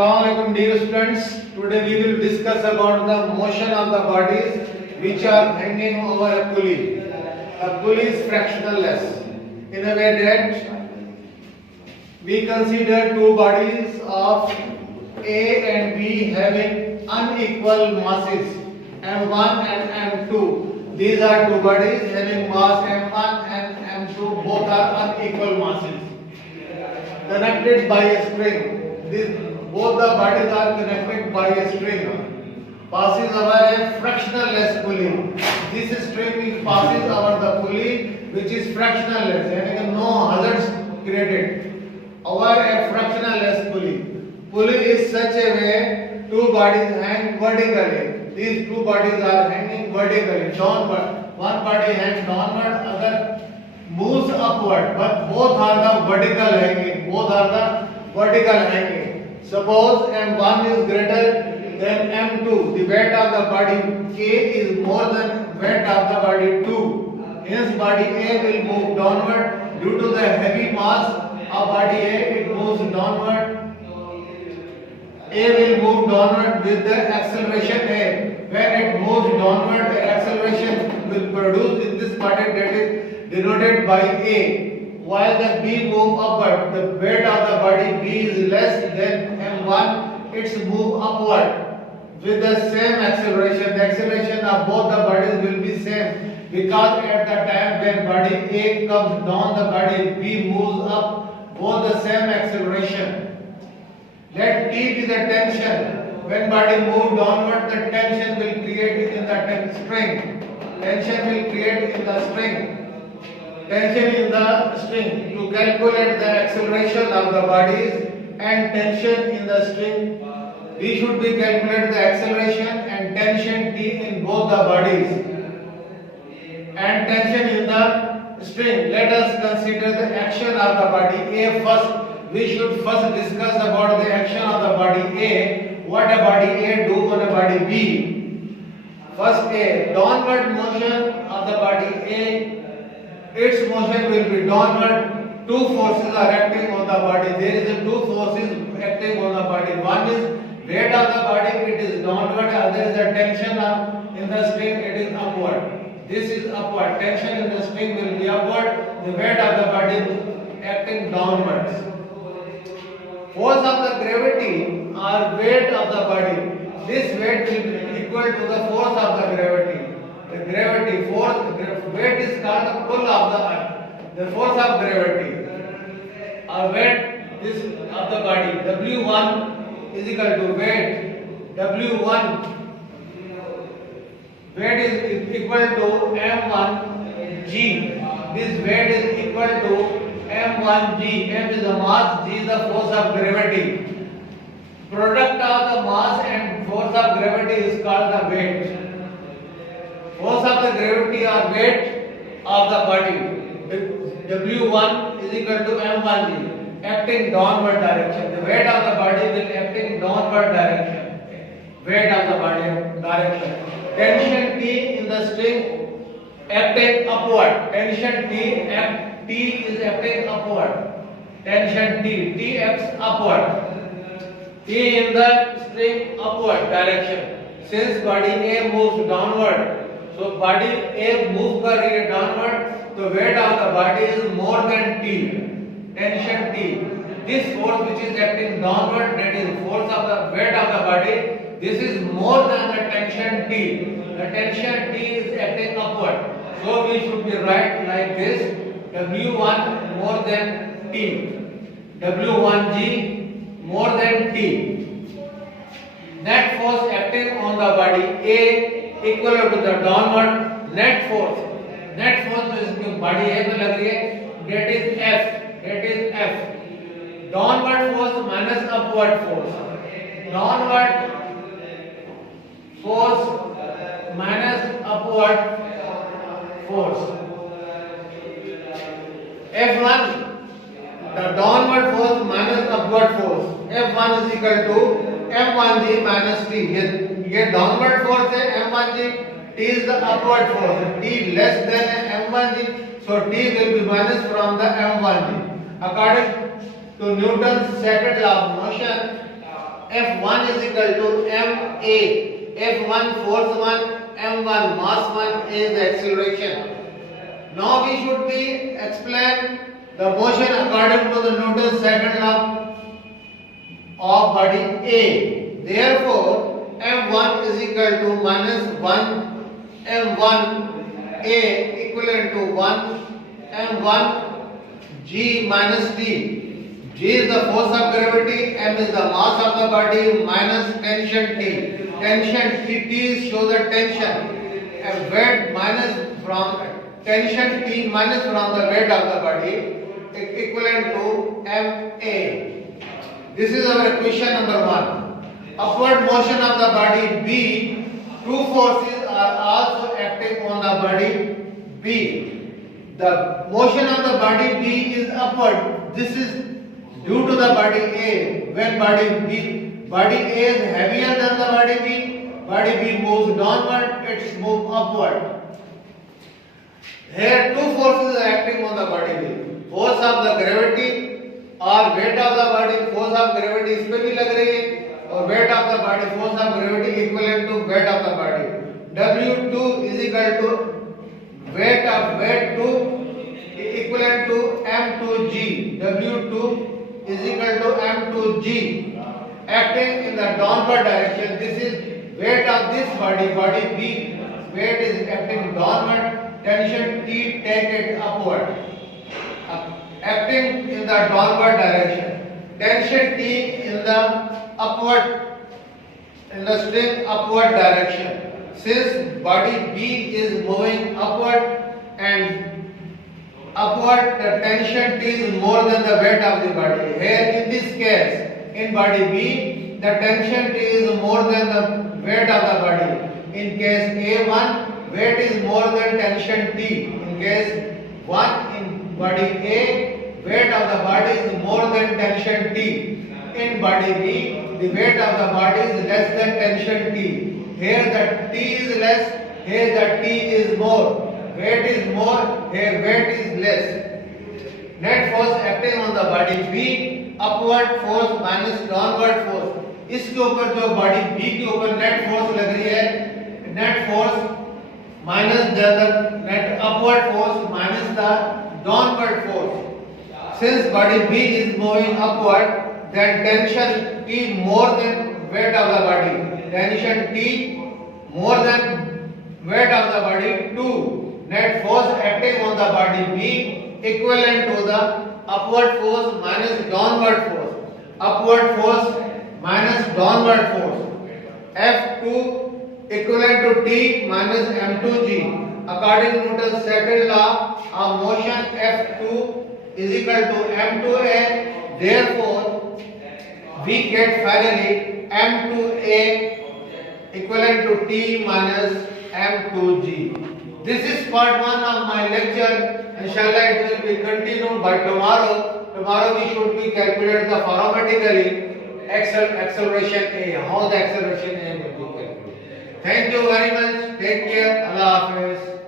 Assalamualaikum dear students. Today we will discuss about the motion of the bodies which are hanging over a pulley. A pulley is fractionless in a way that we consider two bodies of A and B having unequal masses m1 and m2. These are two bodies having mass m1 and m2. Both are unequal masses connected by a string. Both the bodies are connected by a string. Passes over a fractionless pulley. This string passes over the pulley which is fractionless, and no hazards created over a fractionless pulley. Pulley is such a way two bodies hang vertically. These two bodies are hanging vertically, downward. One body hangs downward, other moves upward, but both are the vertical hanging. Both are the vertical hanging. Suppose m1 is greater than m2. The weight of the body K is more than weight of the body 2. Hence body A will move downward due to the heavy mass of body A. It moves downward. A will move downward with the acceleration A. When it moves downward, the acceleration will produce in this body that is denoted by A. While the B move upward, the weight of the body B is less than m1. Its move upward with the same acceleration. The acceleration of both the bodies will be same, because at the time when body A comes down, the body B moves up, both the same acceleration. Let T be the tension. When body moves downward, the tension will create in the string. Tension will create in the string. Tension in the string. To calculate the acceleration of the bodies and tension in the string, we should be calculate the acceleration and tension T in both the bodies and tension in the string. Let us consider the action of the body A first. We should first discuss about the action of the body A. What a body A do on a body B. First A, downward motion of the body A. Its motion will be downward. Two forces are acting on the body. There is two forces acting on the body. One is weight of the body, it is downward. Other is the tension in the string, it is upward. This is upward. Tension in the string will be upward. The weight of the body acting downwards. Force of the gravity or weight of the body. This weight will be equal to the force of the gravity. The gravity force, weight is called the pull of the earth. The force of gravity or weight this of the body. W1 is equal to weight. W1 weight is equal to m1 g. This weight is equal to m1 g. M is the mass, g is the force of gravity. Product of the mass and force of gravity is called the weight. Force of the gravity or weight of the body. W1 is equal to m1g, acting downward direction. The weight of the body will acting downward direction. Weight of the body direction. Tension T in the string acting upward. Tension T is acting upward. Tension T acts upward. T in the string upward direction. Since body A moves downward, so body A move कर रही है downward, the weight of the body is more than T. Tension T. This force which is acting downward, that is force of the weight of the body. This is more than the tension T. The tension T is acting upward. So we should be write like this: W1 more than T. W1g more than T. Net force acting on the body A equal to the downward net force. Net force जो body A में लग रही है, that is F. That is F. Downward force minus upward force. Downward force minus upward force. F1. The downward force minus upward force. F1 is equal to m1g minus T. ये downward force है m1g. T is the upward force. T less than m1g. So T will be minus from the m1g. According to Newton's second law of motion, F1 is equal to ma. F1 force 1, m1 mass 1 is the acceleration. Now we should be explain the motion according to the Newton's second law of body A. Therefore, m1 is equal to minus 1 m1 A equivalent to 1 m1 g minus t. G is the force of gravity, m is the mass of the body, minus tension T. Tension T shows the tension, and weight minus from tension T minus from the weight of the body equivalent to ma. This is our equation number 1. Upward motion of the body B, two forces are also acting on the body B. The motion of the body B is upward. This is due to the body A. When body A is heavier than the body B moves downward, it moves upward. Here two forces are acting on the body B. Force of the gravity or weight of the body, force of gravity इस पे भी लग रही है, और weight of the body, force of gravity equivalent to weight of the body. W2 is equal to weight 2 equivalent to m2g. W2 is equal to m2g. Acting in the downward direction. This is weight of this body B. Weight is acting downward. Tension T take it upward. Acting in the downward direction. Tension T in the upward, in the string upward direction. Since body B is moving upward and upward, the tension T is more than the weight of the body. Here in this case, in body B, the tension T is more than the weight of the body. In case A1, weight is more than tension T. In case 1, in body A, weight of the body is more than tension T. In body B, the weight of the body is less than tension T. Here the T is less, here the T is more. Weight is more, here weight is less. Net force acting on the body B, upward force minus downward force. इसके ऊपर जो body B के ऊपर net force लग रही है, net force minus the net upward force minus the downward force. Since body B is moving upward, then tension T more than weight of the body. Tension T more than weight of the body 2. Net force acting on the body B equivalent to the upward force minus downward force. Upward force minus downward force. F2 equivalent to T minus m2g. According to Newton's second law of motion, F2 is equal to m2a. Therefore, we get finally m2a equivalent to T minus m2g. This is part 1 of my lecture. Inshallah, it will be continued by tomorrow. Tomorrow we should be calculate the photometrically acceleration A. How the acceleration A will be calculated. Thank you very much. Take care. Allah Hafiz.